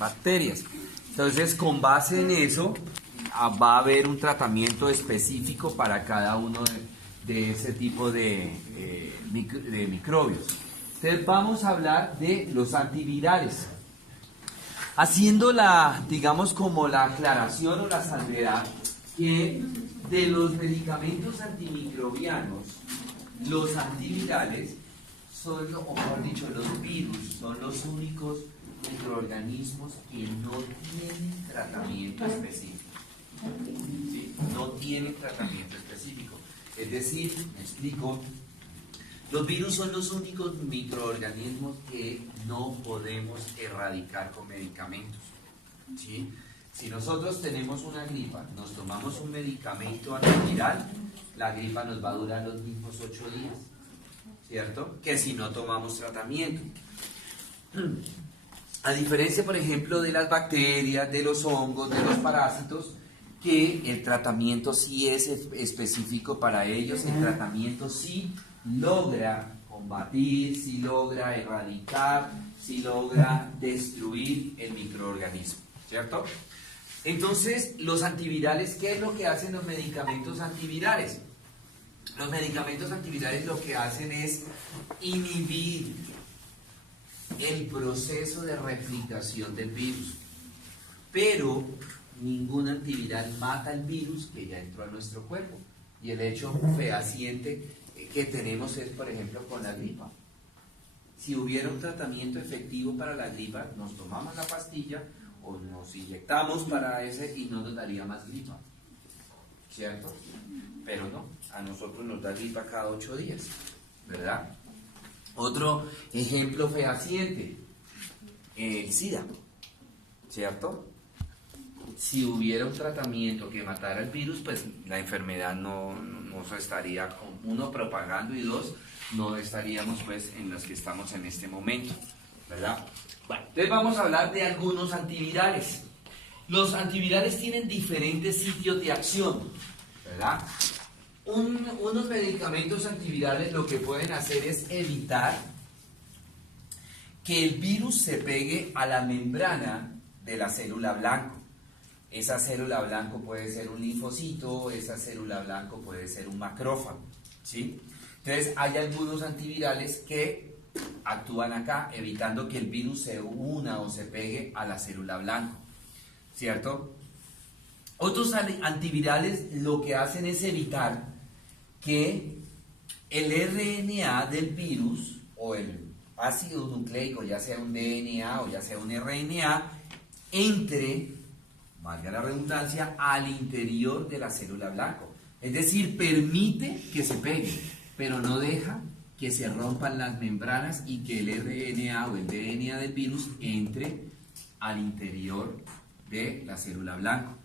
bacterias. Entonces, con base en eso, va a haber un tratamiento específico para cada uno de ese tipo de microbios. Entonces, vamos a hablar de los antivirales. Haciendo digamos, como la aclaración o la salvedad, que de los medicamentos antimicrobianos, los antivirales son, o mejor dicho, los virus son los únicos microorganismos que no tienen tratamiento específico. ¿Sí? No tienen tratamiento específico. Es decir, me explico, los virus son los únicos microorganismos que no podemos erradicar con medicamentos. ¿Sí? Si nosotros tenemos una gripa, nos tomamos un medicamento antiviral, la gripa nos va a durar los mismos 8 días, ¿cierto? Que si no tomamos tratamiento. A diferencia, por ejemplo, de las bacterias, de los hongos, de los parásitos, que el tratamiento sí es específico para ellos, el tratamiento sí logra combatir, sí logra erradicar, sí logra destruir el microorganismo, ¿cierto? Entonces, los antivirales, ¿qué es lo que hacen los medicamentos antivirales? Los medicamentos antivirales lo que hacen es inhibir el proceso de replicación del virus, pero ningún antiviral mata el virus que ya entró a nuestro cuerpo. Y el hecho fehaciente que tenemos es, por ejemplo, con la gripa. Si hubiera un tratamiento efectivo para la gripa, nos tomamos la pastilla o nos inyectamos para ese y no nos daría más gripa, ¿cierto? Pero no, a nosotros nos da gripa cada 8 días, ¿verdad? Otro ejemplo fehaciente, el SIDA, ¿cierto? Si hubiera un tratamiento que matara el virus, pues la enfermedad no se estaría, uno, propagando, y dos, no estaríamos pues en los que estamos en este momento, ¿verdad? Bueno, entonces vamos a hablar de algunos antivirales. Los antivirales tienen diferentes sitios de acción, ¿verdad? Unos medicamentos antivirales lo que pueden hacer es evitar que el virus se pegue a la membrana de la célula blanco. Esa célula blanco puede ser un linfocito, esa célula blanco puede ser un macrófago, ¿sí? Entonces hay algunos antivirales que actúan acá, evitando que el virus se una o se pegue a la célula blanco, ¿cierto? Otros antivirales lo que hacen es evitar que el RNA del virus o el ácido nucleico, ya sea un DNA o ya sea un RNA, entre, valga la redundancia, al interior de la célula blanco. Es decir, permite que se pegue, pero no deja que se rompan las membranas y que el RNA o el DNA del virus entre al interior de la célula blanco.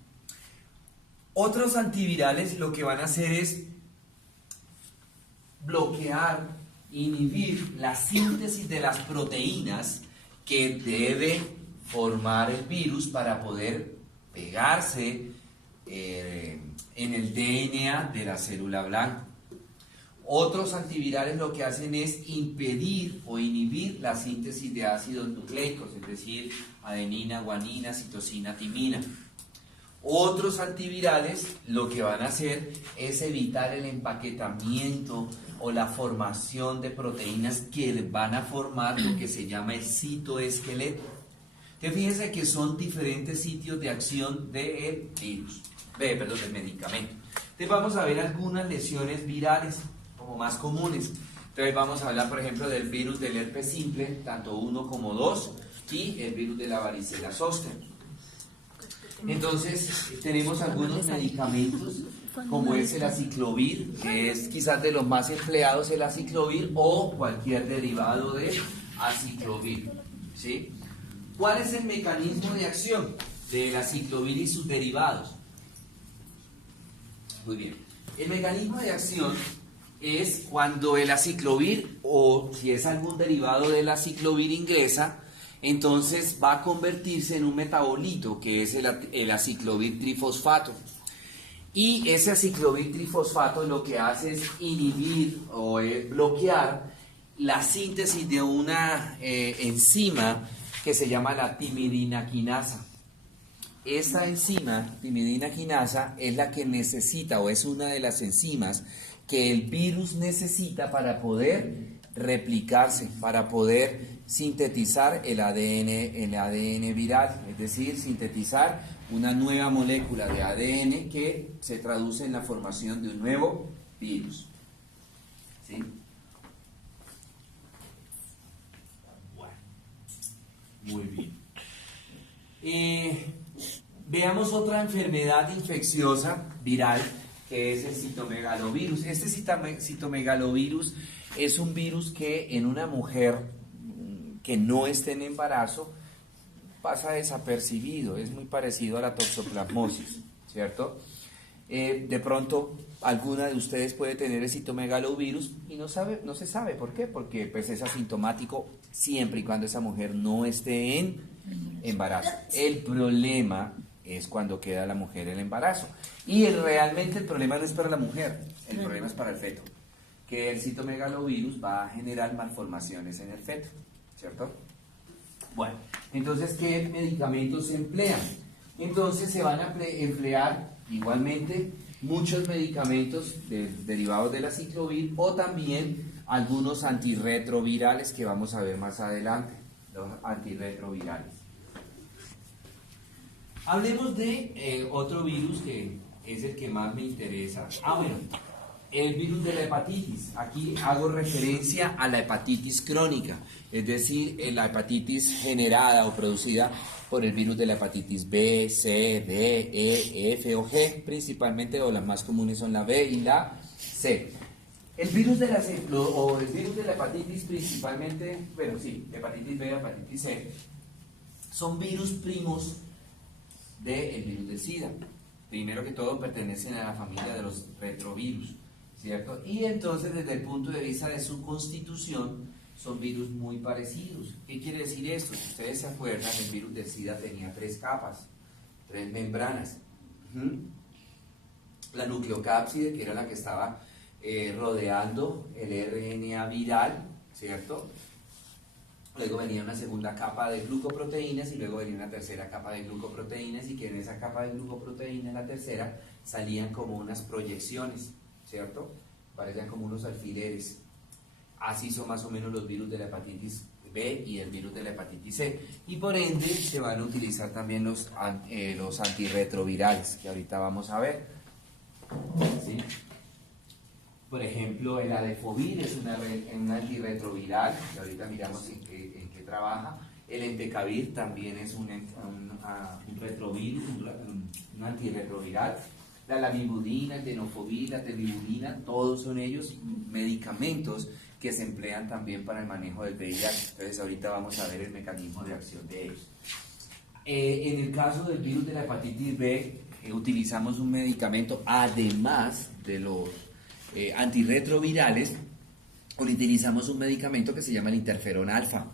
Otros antivirales lo que van a hacer es bloquear, inhibir la síntesis de las proteínas que debe formar el virus para poder pegarse en el DNA de la célula blanca. Otros antivirales lo que hacen es impedir o inhibir la síntesis de ácidos nucleicos, es decir, adenina, guanina, citosina, timina. Otros antivirales lo que van a hacer es evitar el empaquetamiento o la formación de proteínas que van a formar lo que se llama el citoesqueleto. Que fíjense que son diferentes sitios de acción del virus, del medicamento. Entonces vamos a ver algunas lesiones virales como más comunes. Entonces vamos a hablar, por ejemplo, del virus del herpes simple, tanto 1 como 2, y el virus de la varicela zoster. Entonces tenemos algunos medicamentos como es el aciclovir, que es quizás de los más empleados, el aciclovir o cualquier derivado de aciclovir, ¿sí? ¿Cuál es el mecanismo de acción del aciclovir y sus derivados? Muy bien, el mecanismo de acción es cuando el aciclovir, o si es algún derivado del aciclovir, ingresa, entonces va a convertirse en un metabolito que es el aciclovir trifosfato. Y ese aciclovir trifosfato lo que hace es inhibir o bloquear la síntesis de una enzima que se llama la timidina quinasa. Esta enzima, timidina quinasa, es la que necesita o es una de las enzimas que el virus necesita para poder replicarse, para poder sintetizar el ADN viral, es decir, sintetizar una nueva molécula de ADN que se traduce en la formación de un nuevo virus. ¿Sí? Bueno, muy bien. Veamos otra enfermedad infecciosa viral que es el citomegalovirus. Este citomegalovirus es un virus que en una mujer que no esté en embarazo pasa desapercibido, es muy parecido a la toxoplasmosis, ¿cierto? De pronto alguna de ustedes puede tener el citomegalovirus y no se sabe por qué, porque pues es asintomático siempre y cuando esa mujer no esté en embarazo. El problema es cuando queda la mujer en el embarazo. Y realmente el problema no es para la mujer, el problema es para el feto. Que el citomegalovirus va a generar malformaciones en el feto, ¿cierto? Bueno, entonces, ¿qué medicamentos se emplean? Entonces se van a emplear igualmente muchos medicamentos derivados de la ciclovir o también algunos antirretrovirales que vamos a ver más adelante, los antirretrovirales. Hablemos de otro virus que es el que más me interesa. Bueno, el virus de la hepatitis. Aquí hago referencia a la hepatitis crónica, es decir, la hepatitis generada o producida por el virus de la hepatitis B, C, D, E, F o G, principalmente, o las más comunes son la B y la C. El virus de la hepatitis principalmente, bueno, sí, hepatitis B, hepatitis C, son virus primos del virus del SIDA. Primero que todo pertenecen a la familia de los retrovirus, ¿cierto? Y entonces desde el punto de vista de su constitución son virus muy parecidos. ¿Qué quiere decir esto? Si ustedes se acuerdan, el virus del SIDA tenía 3 capas, 3 membranas. La nucleocápside, que era la que estaba rodeando el RNA viral, ¿cierto? Luego venía una segunda capa de glucoproteínas y luego venía una tercera capa de glucoproteínas, y que en esa capa de glucoproteínas, la tercera, salían como unas proyecciones, ¿cierto? Parecían como unos alfileres. Así son más o menos los virus de la hepatitis B y el virus de la hepatitis C. Y por ende se van a utilizar también los antirretrovirales, que ahorita vamos a ver. ¿Sí? Por ejemplo, el Adefovir es un antirretroviral, que ahorita miramos en qué trabaja. El Entecavir también es un antirretroviral. La lamivudina, el tenofovir, la telivudina, todos son ellos medicamentos que se emplean también para el manejo del VIH. Entonces ahorita vamos a ver el mecanismo de acción de ellos. En el caso del virus de la hepatitis B, utilizamos un medicamento, además de los antirretrovirales, utilizamos un medicamento que se llama el interferón alfa.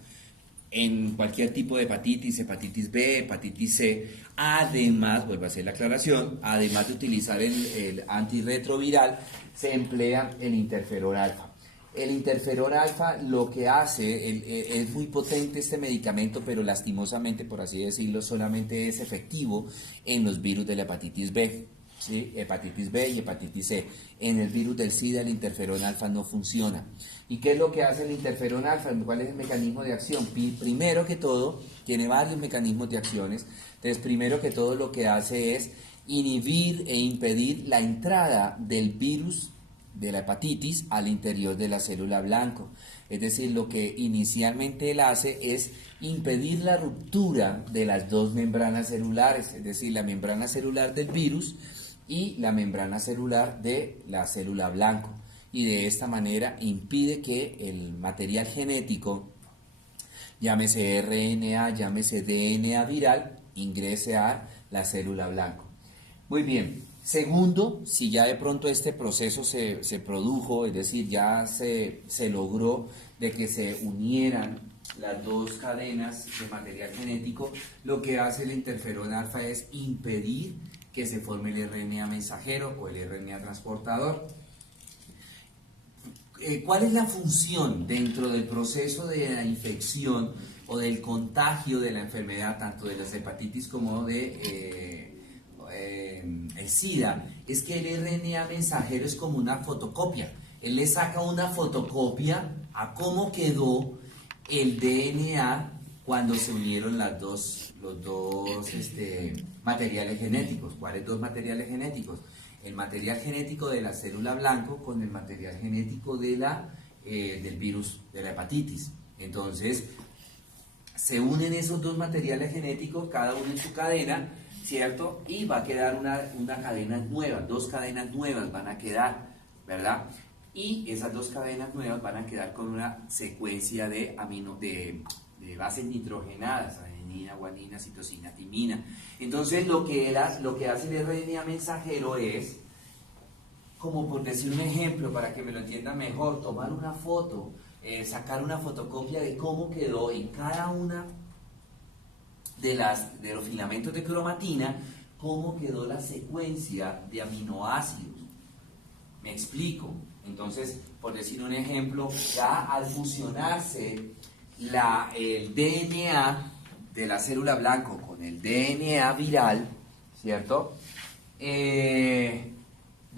En cualquier tipo de hepatitis B, hepatitis C, además, vuelvo a hacer la aclaración, además de utilizar el antirretroviral, se emplea el interferón alfa. El interferón alfa lo que hace, es muy potente este medicamento, pero lastimosamente, por así decirlo, solamente es efectivo en los virus de la hepatitis B. ¿Sí? Hepatitis B y hepatitis C. En el virus del SIDA el interferón alfa no funciona. ¿Y qué es lo que hace el interferón alfa? ¿Cuál es el mecanismo de acción? Primero que todo, tiene varios mecanismos de acciones. Entonces, primero que todo lo que hace es inhibir e impedir la entrada del virus de la hepatitis al interior de la célula blanco. Es decir, lo que inicialmente él hace es impedir la ruptura de las dos membranas celulares, es decir, la membrana celular del virus y la membrana celular de la célula blanco, y de esta manera impide que el material genético, llámese RNA, llámese DNA viral, ingrese a la célula blanco. Muy bien. Segundo, si ya de pronto este proceso se produjo, es decir, ya se logró de que se unieran las dos cadenas de material genético, lo que hace el interferón alfa es impedir que se forme el RNA mensajero o el RNA transportador. ¿Cuál es la función dentro del proceso de la infección o del contagio de la enfermedad, tanto de las hepatitis como de el SIDA, es que el RNA mensajero es como una fotocopia. Él le saca una fotocopia a cómo quedó el DNA cuando se unieron los dos materiales genéticos. ¿Cuáles dos materiales genéticos? El material genético de la célula blanco con el material genético del virus de la hepatitis. Entonces, se unen esos dos materiales genéticos, cada uno en su cadena, ¿cierto? Y va a quedar una cadena nueva, dos cadenas nuevas van a quedar, ¿verdad? Y esas dos cadenas nuevas van a quedar con una secuencia de bases nitrogenadas, adenina, guanina, citosina, timina. Entonces lo que hace el RNA mensajero es, como por decir un ejemplo, para que me lo entiendan mejor, tomar una foto, sacar una fotocopia de cómo quedó en cada una de los filamentos de cromatina, cómo quedó la secuencia de aminoácidos. Me explico. Entonces, por decir un ejemplo, ya al fusionarse el DNA de la célula blanco con el DNA viral, ¿cierto?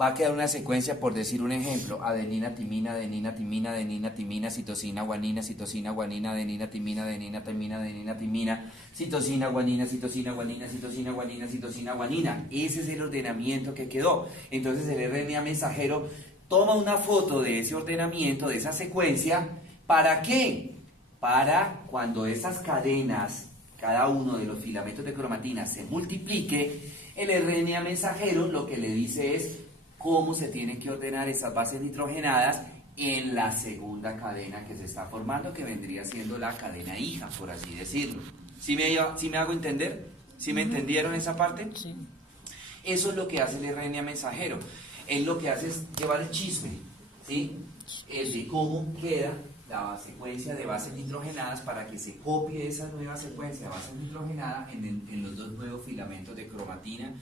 Va a quedar una secuencia, por decir un ejemplo, adenina, timina, adenina, timina, adenina, timina, citosina, guanina, adenina, timina, adenina, timina, adenina, timina, citosina, guanina, guanina, citosina, guanina. Ese es el ordenamiento que quedó. Entonces el RNA mensajero toma una foto de ese ordenamiento, de esa secuencia. ¿Para qué? Para cuando esas cadenas, cada uno de los filamentos de cromatina se multiplique, el RNA mensajero lo que le dice es cómo se tienen que ordenar esas bases nitrogenadas en la segunda cadena que se está formando, que vendría siendo la cadena hija, por así decirlo. ¿Sí me hago entender? ¿Sí me entendieron esa parte? Sí. Eso es lo que hace el RNA mensajero. Él lo que hace es llevar el chisme, ¿sí? El de cómo queda la secuencia de bases nitrogenadas para que se copie esa nueva secuencia de bases nitrogenadas en los dos nuevos filamentos de cromatina,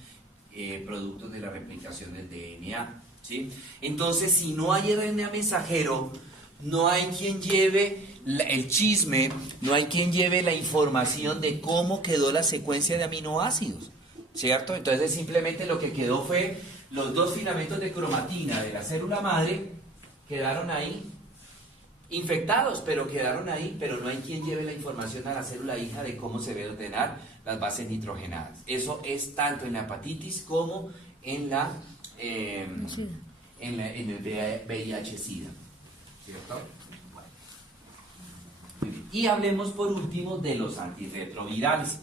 productos de la replicación del DNA, ¿sí? Entonces, si no hay RNA mensajero, no hay quien lleve el chisme, no hay quien lleve la información de cómo quedó la secuencia de aminoácidos, ¿cierto? Entonces, simplemente lo que quedó fue los dos filamentos de cromatina de la célula madre quedaron ahí infectados, pero quedaron ahí, pero no hay quien lleve la información a la célula hija de cómo se debe ordenar las bases nitrogenadas. Eso es tanto en la hepatitis como en el VIH-Sida, ¿cierto? Bueno. Y hablemos por último de los antirretrovirales.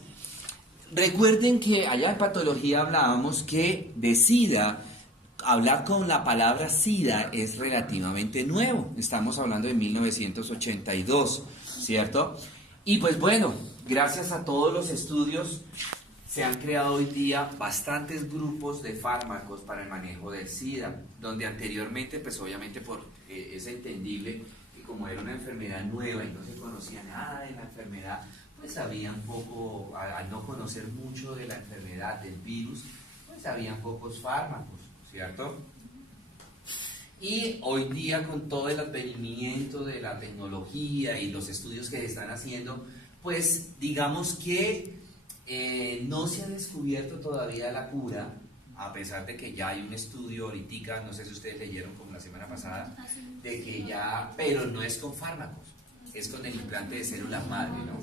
Recuerden que allá en patología hablábamos que de SIDA, hablar con la palabra SIDA es relativamente nuevo. Estamos hablando de 1982, ¿cierto? Y pues bueno, gracias a todos los estudios se han creado hoy día bastantes grupos de fármacos para el manejo del SIDA, donde anteriormente, pues obviamente es entendible que como era una enfermedad nueva y no se conocía nada de la enfermedad, pues había un poco, al no conocer mucho de la enfermedad, del virus, pues habían pocos fármacos, ¿cierto? Y hoy día, con todo el advenimiento de la tecnología y los estudios que se están haciendo, pues digamos que no se ha descubierto todavía la cura, a pesar de que ya hay un estudio ahorita, no sé si ustedes leyeron como la semana pasada, de que ya, pero no es con fármacos, es con el implante de células madre, ¿no?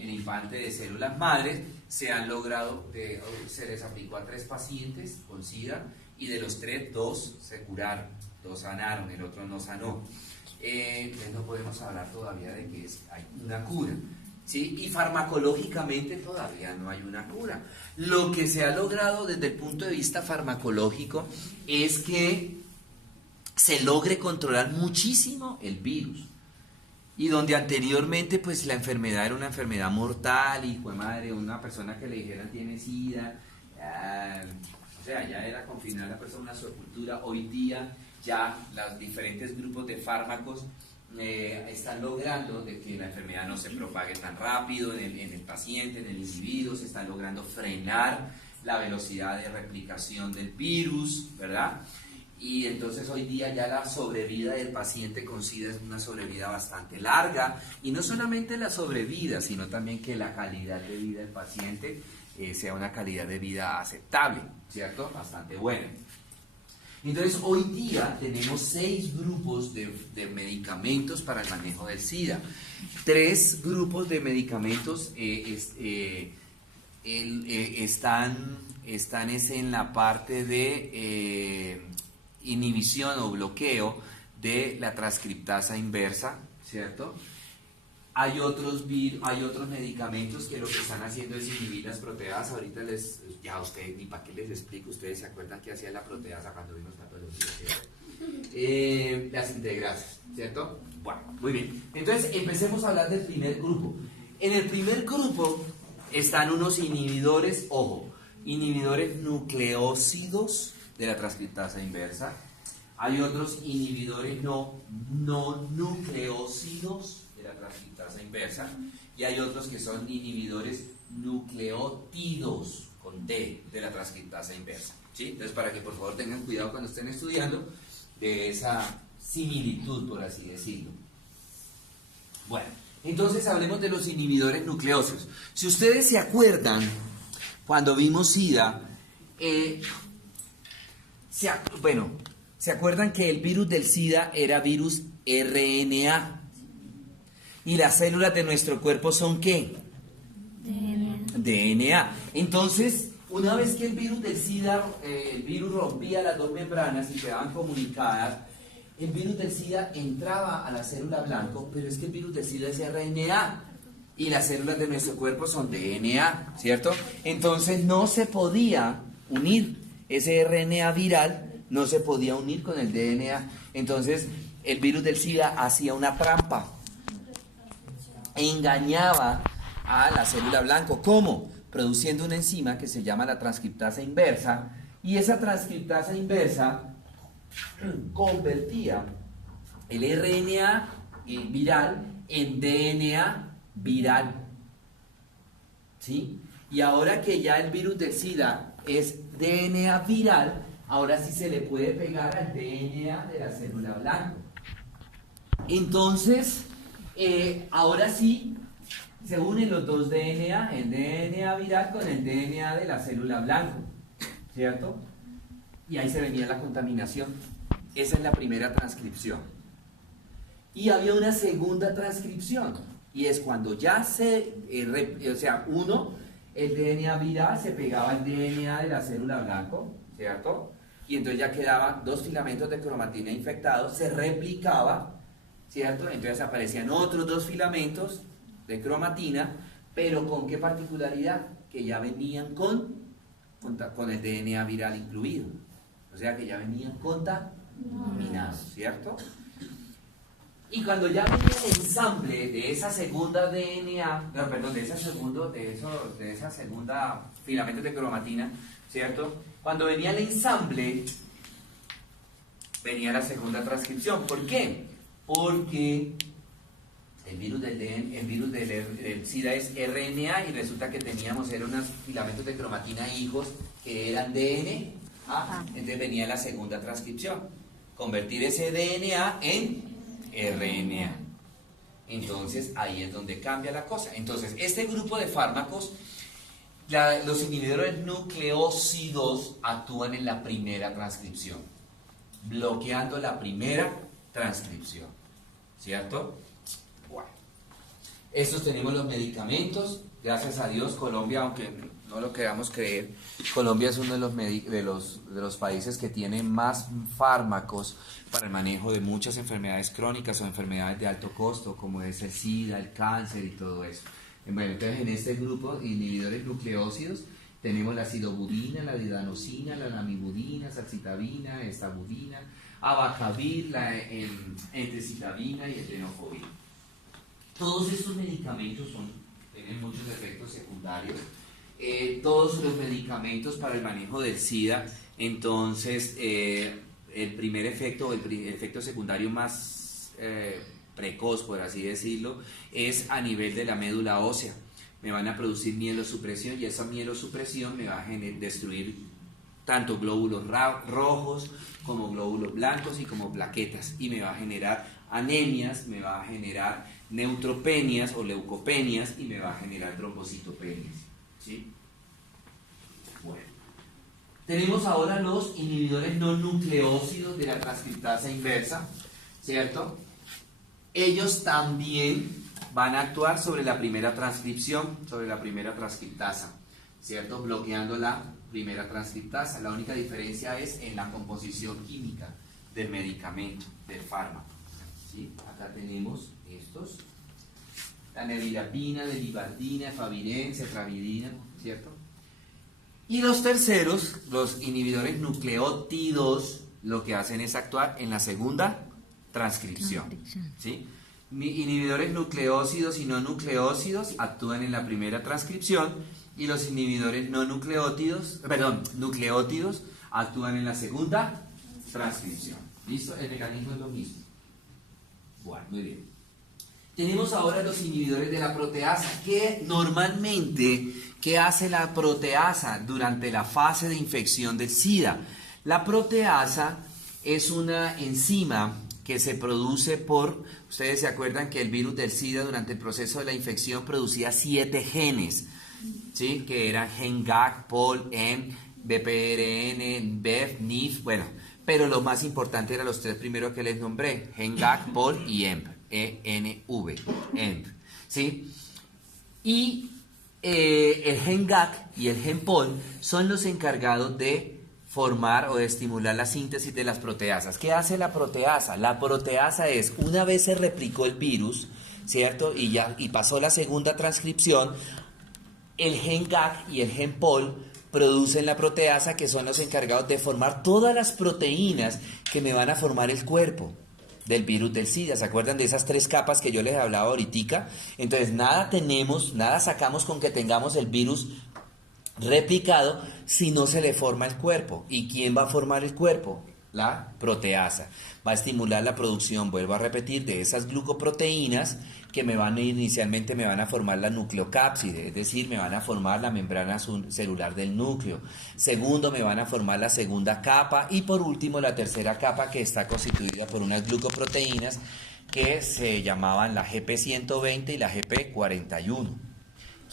El implante de células madres se han logrado, se les aplicó a 3 pacientes con SIDA y de los 3, 2 se curaron, 2 sanaron, el otro no sanó. Entonces no podemos hablar todavía de que hay una cura, ¿sí? Y farmacológicamente todavía no hay una cura. Lo que se ha logrado desde el punto de vista farmacológico es que se logre controlar muchísimo el virus. Y donde anteriormente pues la enfermedad era una enfermedad mortal y fue madre, una persona que le dijeran tiene SIDA, o sea, ya era confinar a la persona a su cultura. Hoy día ya los diferentes grupos de fármacos están logrando de que la enfermedad no se propague tan rápido en el paciente, en el individuo, se están logrando frenar la velocidad de replicación del virus, ¿verdad? y entonces hoy día ya la sobrevida del paciente con SIDA es una sobrevida bastante larga, y no solamente la sobrevida, sino también que la calidad de vida del paciente sea una calidad de vida aceptable, ¿cierto? Bastante buena. Entonces hoy día tenemos 6 grupos de medicamentos para el manejo del SIDA. 3 grupos de medicamentos están en la parte de inhibición o bloqueo de la transcriptasa inversa, ¿cierto? Hay otros medicamentos que lo que están haciendo es inhibir las proteasas. Ahorita ya ustedes, ni para qué les explico, ustedes se acuerdan que hacía la proteasa cuando vimos patología, las integrasas, ¿cierto? Bueno, muy bien. Entonces empecemos a hablar del primer grupo. En el primer grupo están unos inhibidores, ojo, inhibidores nucleósidos de la transcriptasa inversa. Hay otros inhibidores no nucleósidos de la transcriptasa inversa, y hay otros que son inhibidores nucleótidos con D de la transcriptasa inversa, ¿sí? Entonces, para que por favor tengan cuidado cuando estén estudiando de esa similitud, por así decirlo. Bueno, entonces hablemos de los inhibidores nucleósidos. Si ustedes se acuerdan, cuando vimos SIDA, ¿se acuerdan que el virus del SIDA era virus RNA? ¿Y las células de nuestro cuerpo son qué? DNA. Entonces, una vez que el virus del SIDA, el virus rompía las 2 membranas y quedaban comunicadas, el virus del SIDA entraba a la célula blanco, pero es que el virus del SIDA es RNA y las células de nuestro cuerpo son DNA, ¿cierto? Entonces no se podía unir ese RNA viral, no se podía unir con el DNA. Entonces el virus del SIDA hacía una trampa, engañaba a la célula blanco. ¿Cómo? Produciendo una enzima que se llama la transcriptasa inversa, y esa transcriptasa inversa convertía el RNA viral en DNA viral, ¿sí? Y ahora que ya el virus del SIDA es DNA viral, ahora sí se le puede pegar al DNA de la célula blanco. Entonces, ahora sí se unen los 2 DNA, el DNA viral con el DNA de la célula blanco, ¿cierto? Y ahí se venía la contaminación. Esa es la primera transcripción. Y había una segunda transcripción, y es cuando ya el DNA viral se pegaba al DNA de la célula blanco, ¿cierto? Y entonces ya quedaban 2 filamentos de cromatina infectados, se replicaba, ¿cierto? Entonces aparecían otros 2 filamentos de cromatina, pero ¿con qué particularidad? Que ya venían con el DNA viral incluido. O sea que ya venían contaminados, ¿cierto? Y cuando ya venía el ensamble de esa segunda DNA, de esa segunda filamentos de cromatina, ¿cierto? Cuando venía el ensamble, venía la segunda transcripción. ¿Por qué? Porque el virus del SIDA es RNA, y resulta que eran unos filamentos de cromatina hijos que eran DNA. Entonces venía la segunda transcripción, convertir ese DNA en RNA. Entonces ahí es donde cambia la cosa. Entonces este grupo de fármacos, los inhibidores nucleósidos, actúan en la primera transcripción, bloqueando la primera transcripción, ¿cierto? Bueno, estos tenemos los medicamentos. Gracias a Dios, Colombia, aunque no lo queramos creer, Colombia es uno de los países que tiene más fármacos para el manejo de muchas enfermedades crónicas o enfermedades de alto costo, como es el SIDA, el cáncer y todo eso. Bueno, entonces en este grupo de inhibidores nucleósidos tenemos la acidobudina, la didanosina, la lamivudina, salcitabina, estabudina, abacavir, la entecitabina y el tenofovir. Todos estos medicamentos tienen muchos efectos secundarios. Todos los medicamentos para el manejo del SIDA, entonces el primer efecto, el efecto secundario más precoz, por así decirlo, es a nivel de la médula ósea. Me van a producir mielosupresión, y esa mielosupresión me va a destruir tanto glóbulos rojos como glóbulos blancos y como plaquetas, y me va a generar anemias, me va a generar neutropenias o leucopenias y me va a generar trombocitopenias, ¿sí? Bueno, tenemos ahora los inhibidores no nucleócidos de la transcriptasa inversa, ¿cierto? Ellos también van a actuar sobre la primera transcripción, sobre la primera transcriptasa, ¿cierto? Bloqueando la primera transcriptasa. La única diferencia es en la composición química del medicamento, del fármaco, ¿sí? Acá tenemos estos, la nevirapina, delibardina, efavirenz, cetravidina, ¿cierto? Y los terceros, los inhibidores nucleótidos, lo que hacen es actuar en la segunda transcripción, ¿sí? Inhibidores nucleócidos y no nucleócidos actúan en la primera transcripción, y los inhibidores no nucleótidos, nucleótidos actúan en la segunda transcripción. ¿Listo? El mecanismo es lo mismo. Bueno, muy bien. Tenemos ahora los inhibidores de la proteasa, que normalmente, ¿qué hace la proteasa durante la fase de infección del SIDA? La proteasa es una enzima que se produce por, ustedes se acuerdan que el virus del SIDA durante el proceso de la infección producía 7 genes, ¿sí? Que eran gen GAC, POL, EMP, BPRN, BEF, NIF, bueno, pero lo más importante eran los 3 primeros que les nombré, gen GAC, POL y EMP, ENV, EMP, ¿sí? Y el gen GAC y el gen POL son los encargados de formar o de estimular la síntesis de las proteasas. ¿Qué hace la proteasa? La proteasa es, una vez se replicó el virus, ¿cierto? Y pasó la segunda transcripción, el gen GAC y el gen POL producen la proteasa, que son los encargados de formar todas las proteínas que me van a formar el cuerpo del virus del SIDA. ¿Se acuerdan de esas 3 capas que yo les hablaba ahorita? Entonces nada sacamos con que tengamos el virus replicado si no se le forma el cuerpo. ¿Y quién va a formar el cuerpo? La proteasa. Va a estimular la producción, vuelvo a repetir, de esas glucoproteínas que inicialmente me van a formar la nucleocápside, es decir, me van a formar la membrana celular del núcleo. Segundo, me van a formar la segunda capa, y por último la tercera capa, que está constituida por unas glucoproteínas que se llamaban la GP120 y la GP41.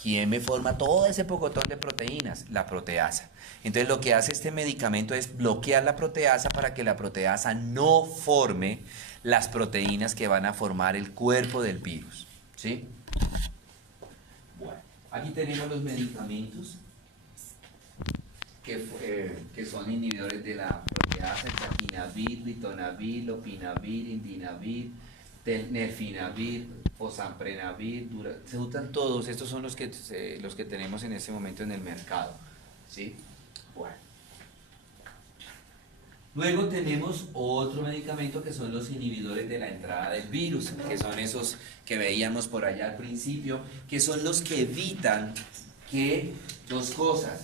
¿Quién me forma todo ese pocotón de proteínas? La proteasa. Entonces lo que hace este medicamento es bloquear la proteasa para que la proteasa no forme las proteínas que van a formar el cuerpo del virus, ¿sí? Bueno, aquí tenemos los medicamentos que son inhibidores de la proteasa: saquinavir, ritonavir, lopinavir, indinavir, nelfinavir, fosamprenavir, se usan todos. Estos son los que tenemos en este momento en el mercado, ¿sí? Bueno. Luego tenemos otro medicamento, que son los inhibidores de la entrada del virus, que son esos que veíamos por allá al principio, que son los que evitan que dos cosas: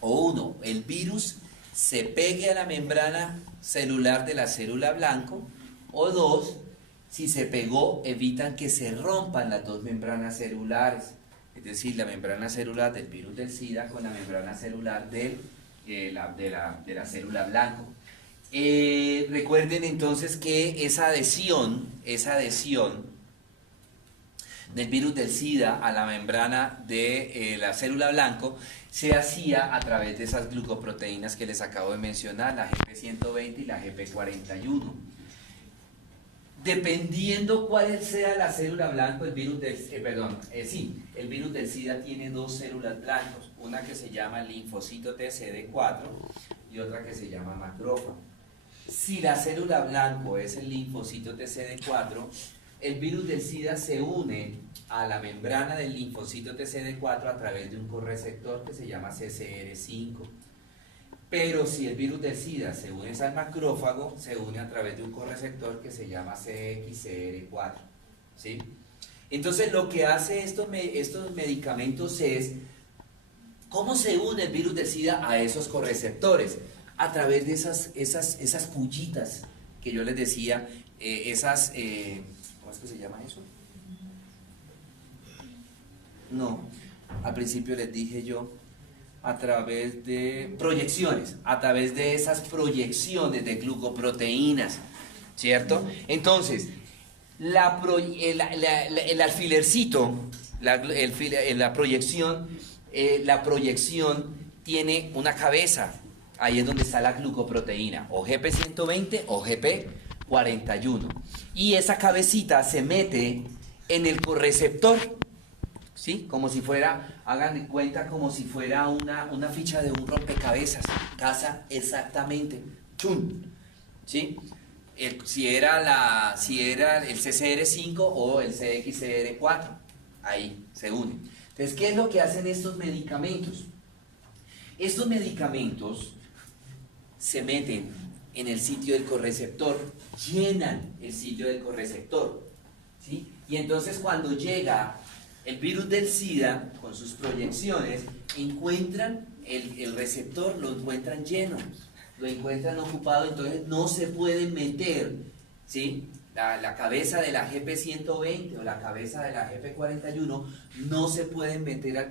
o uno, el virus se pegue a la membrana celular de la célula blanco, o dos, si se pegó, evitan que se rompan las dos membranas celulares, es decir, la membrana celular del virus del SIDA con la membrana celular de la célula blanco. Recuerden entonces que esa adhesión del virus del SIDA a la membrana de la célula blanco se hacía a través de esas glucoproteínas que les acabo de mencionar, la GP120 y la GP41. Dependiendo cuál sea la célula blanco, el virus del SIDA tiene 2 células blancos, una que se llama linfocito TCD4 y otra que se llama macrófago. Si la célula blanco es el linfocito TCD4, el virus del SIDA se une a la membrana del linfocito TCD4 a través de un correceptor que se llama CCR5. Pero si el virus del SIDA se une al macrófago, se une a través de un correceptor que se llama CXCR4, ¿sí? Entonces lo que hace estos medicamentos es, ¿cómo se une el virus del SIDA a esos correceptores? A través de esas pullitas que yo les decía, ¿cómo es que se llama eso? No, al principio les dije yo, a través de proyecciones, a través de esas proyecciones de glucoproteínas, ¿cierto? Entonces, el alfilercito, la proyección tiene una cabeza, ahí es donde está la glucoproteína, o GP120 o GP41, y esa cabecita se mete en el correceptor, ¿sí? Como si fuera, hagan de cuenta, como si fuera una ficha de un rompecabezas, casa exactamente, ¡chun! ¿Sí? Si era el CCR5 o el CXCR4, ahí se unen. Entonces, ¿qué es lo que hacen estos medicamentos? Estos medicamentos se meten en el sitio del correceptor, llenan el sitio del correceptor, ¿sí? Y entonces cuando llega el virus del SIDA, con sus proyecciones, encuentran el receptor, lo encuentran lleno, lo encuentran ocupado, entonces no se pueden meter, ¿sí? La cabeza de la GP120 o la cabeza de la GP41 no se pueden meter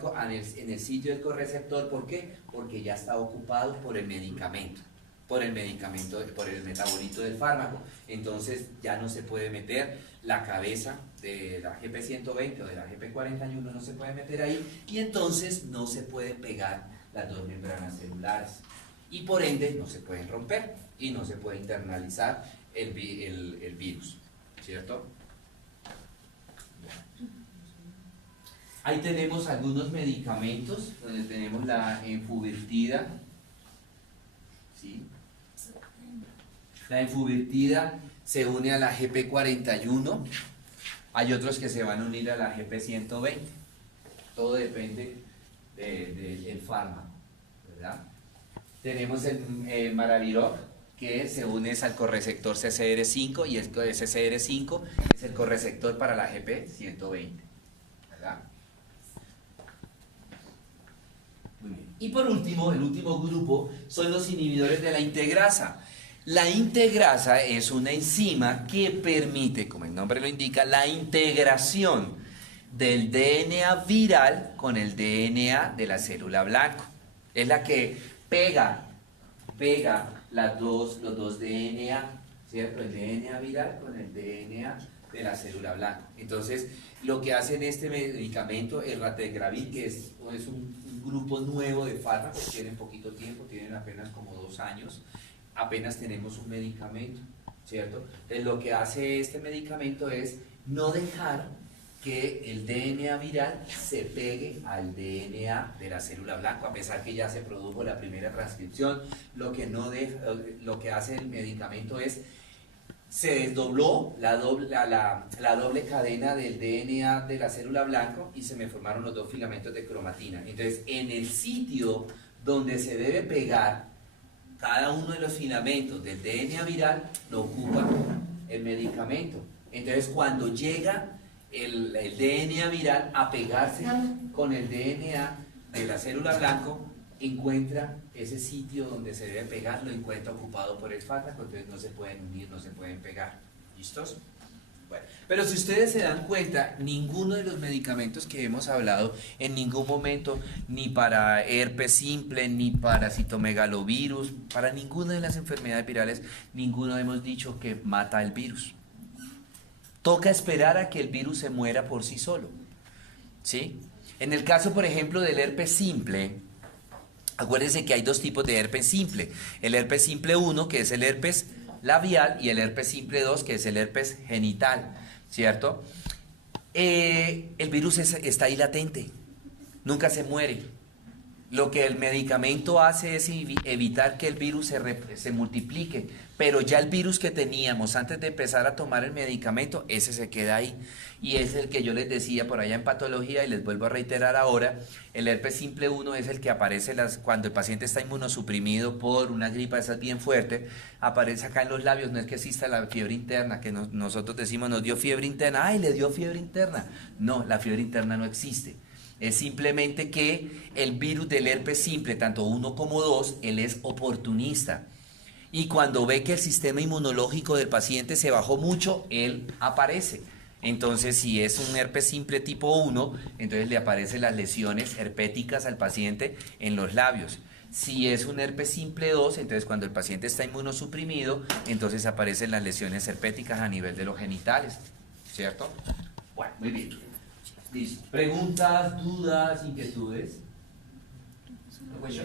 en el sitio del correceptor. ¿Por qué? Porque ya está ocupado por el medicamento, por el metabolito del fármaco. Entonces ya no se puede meter la cabeza de la GP120 o de la GP41, no se puede meter ahí, y entonces no se pueden pegar las dos membranas celulares. Y por ende no se pueden romper y no se puede internalizar el virus, ¿cierto? Ahí tenemos algunos medicamentos, donde tenemos la enfuvirtida, ¿sí? La enfuvirtida se une a la GP41, hay otros que se van a unir a la GP120, todo depende del fármaco, ¿verdad? Tenemos el Maraviroc, que se une al correceptor CCR5, y el CCR5 es el correceptor para la GP120, ¿verdad? Muy bien. Y por último, el último grupo son los inhibidores de la integrasa. La integrasa es una enzima que permite, como el nombre lo indica, la integración del DNA viral con el DNA de la célula blanco. Es la que pega los dos DNA, ¿cierto? El DNA viral con el DNA de la célula blanca. Entonces, lo que hace en este medicamento, el Ratuximab, que es un grupo nuevo de fármacos, tienen poquito tiempo, tienen apenas como 2 años, apenas tenemos un medicamento, ¿cierto? Entonces, lo que hace este medicamento es no dejar que el DNA viral se pegue al DNA de la célula blanca, a pesar que ya se produjo la primera transcripción. Lo que hace el medicamento es, se desdobló la doble cadena del DNA de la célula blanca y se me formaron los 2 filamentos de cromatina. Entonces, en el sitio donde se debe pegar cada uno de los filamentos del DNA viral, lo ocupa el medicamento. Entonces, cuando llega el DNA viral a pegarse con el DNA de la célula blanco, encuentra ese sitio donde se debe pegar, lo encuentra ocupado por el fármaco, entonces no se pueden unir, no se pueden pegar. ¿Listos? Bueno, pero si ustedes se dan cuenta, ninguno de los medicamentos que hemos hablado en ningún momento, ni para herpes simple, ni para citomegalovirus, para ninguna de las enfermedades virales, ninguno hemos dicho que mata el virus. Toca esperar a que el virus se muera por sí solo, ¿sí? En el caso, por ejemplo, del herpes simple, acuérdense que hay 2 tipos de herpes simple. El herpes simple 1, que es el herpes labial, y el herpes simple 2, que es el herpes genital, ¿cierto? El virus está ahí latente, nunca se muere. Lo que el medicamento hace es evitar que el virus se multiplique, pero ya el virus que teníamos antes de empezar a tomar el medicamento, ese se queda ahí. Y es el que yo les decía por allá en patología, y les vuelvo a reiterar ahora, el herpes simple 1 es el que aparece cuando el paciente está inmunosuprimido por una gripa esa bien fuerte, aparece acá en los labios. No es que exista la fiebre interna, que nosotros decimos nos dio fiebre interna, ¡ay, le dio fiebre interna! No, la fiebre interna no existe. Es simplemente que el virus del herpes simple, tanto 1 como 2, él es oportunista. Y cuando ve que el sistema inmunológico del paciente se bajó mucho, él aparece. Entonces, si es un herpes simple tipo 1, entonces le aparecen las lesiones herpéticas al paciente en los labios. Si es un herpes simple 2, entonces cuando el paciente está inmunosuprimido, entonces aparecen las lesiones herpéticas a nivel de los genitales, ¿cierto? Bueno, muy bien. Listo. ¿Preguntas, dudas, inquietudes? No, pues yo.